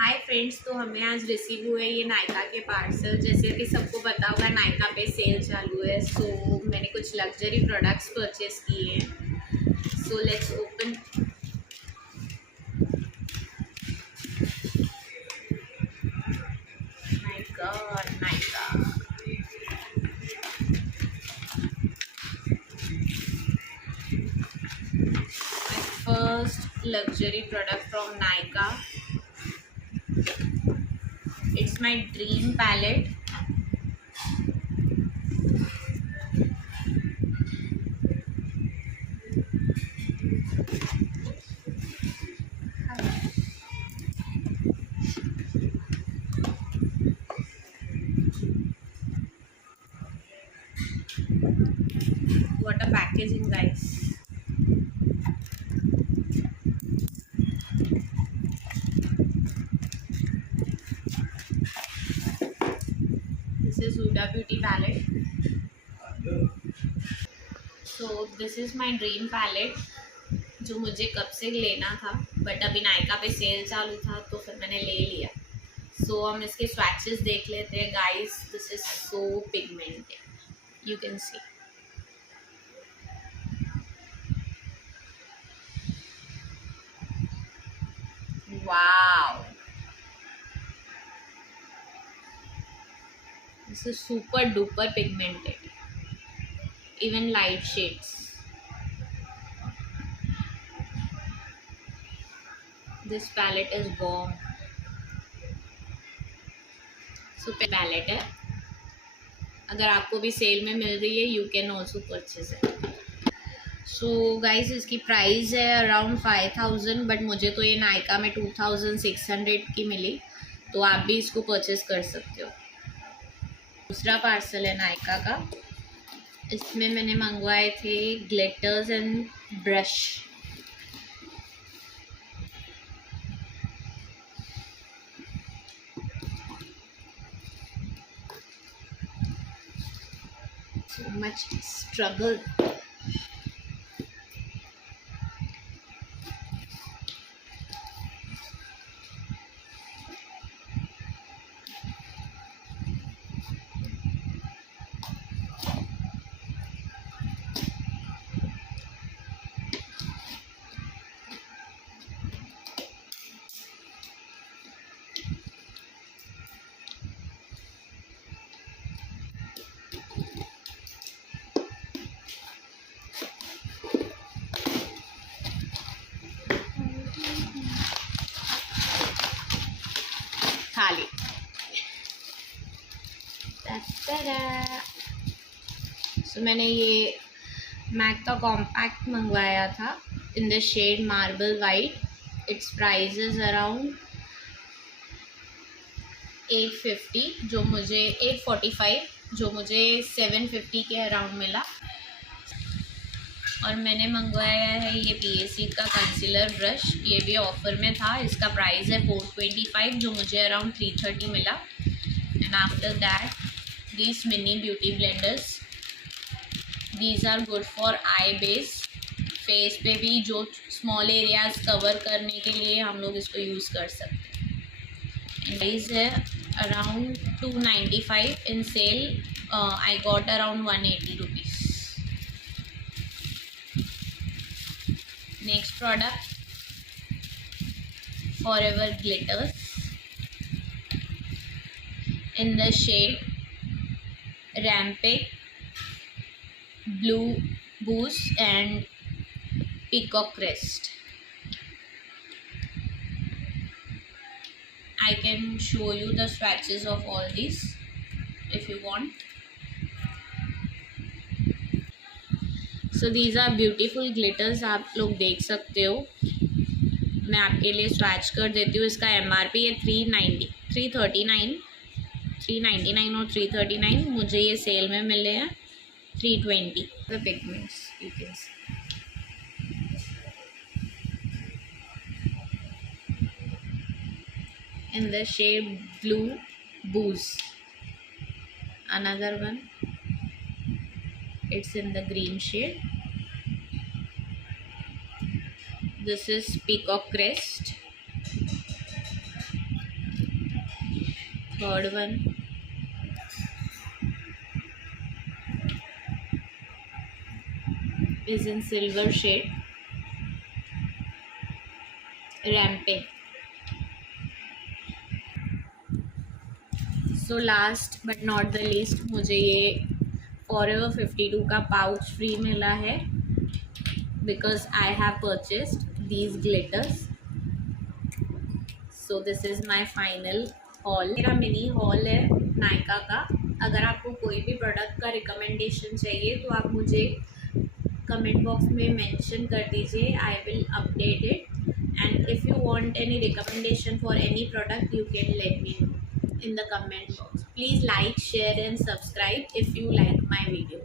Hi friends, तो हमें आज रिसीव हुए ये नायका के पार्सल। जैसे कि सबको पता होगा नायका पे सेल चालू है, सो मैंने कुछ लग्जरी प्रोडक्ट्स परचेस किए हैं। So let's open. My God, Nykaa. My first luxury product from Nyka. It's my dream palette. What a packaging, guys. This is Huda Beauty palette. So this is my dream palette, जो मुझे कब से लेना था, बट अभी नायका पे सेल चालू था तो फिर मैंने ले लिया। सो हम इसके स्वैचेस देख लेते हैं guys. This is so pigmented, you can see. Wow, this is super duper pigmented, even light shades. This palette is warm. Super palette है, अगर आपको भी सेल में मिल रही है you can also purchase it. So guys इसकी price है अराउंड 5000, बट मुझे तो ये नायका में 2600 की मिली, तो आप भी इसको परचेज कर सकते हो। दूसरा पार्सल है नायका का। इसमें मैंने मंगवाए थे glitters and brush. So much struggle. खाली सो मैंने ये मैक का कॉम्पैक्ट मंगवाया था in the shade marble white. It's price is around 850, जो मुझे 845, जो मुझे 750 के अराउंड मिला। और मैंने मंगवाया है ये पीएसी का कंसीलर ब्रश। ये भी ऑफर में था। इसका प्राइस है 425, जो मुझे अराउंड 330 मिला। And after that these mini beauty blenders, these are good for eye base. Face पे भी जो स्मॉल एरियाज कवर करने के लिए हम लोग इसको यूज़ कर सकते हैं। प्राइस है around 295, in sale I got around 180 rupees. Next product, Forever Glitters in the shade Rampant, Blue Boost and Peacock Crest. I can show you the swatches of all these if you want. So these are beautiful glitters, आप लोग देख सकते हो। मैं आपके लिए स्वैच कर देती हूँ। इसका एमआरपी है 399 और 339। मुझे ये सेल में मिले हैं 320। The pigments you can see. In the shade blue booze. Another one, it's in the green shade. This is Peacock Crest. Third one is in silver shade, ramping. So last but not the least मुझे ये फॉरएवर 52 का pouch free मिला है because I have purchased these glitters. So this is my final hall. मेरा mini hall है नायका का. अगर आपको कोई भी प्रोडक्ट का रिकमेंडेशन चाहिए तो आप मुझे कमेंट बॉक्स में मेंशन कर दीजिए. I will update it. And if you want any recommendation for any product you can let me know in the comment box. Please like, share and subscribe if you like my video.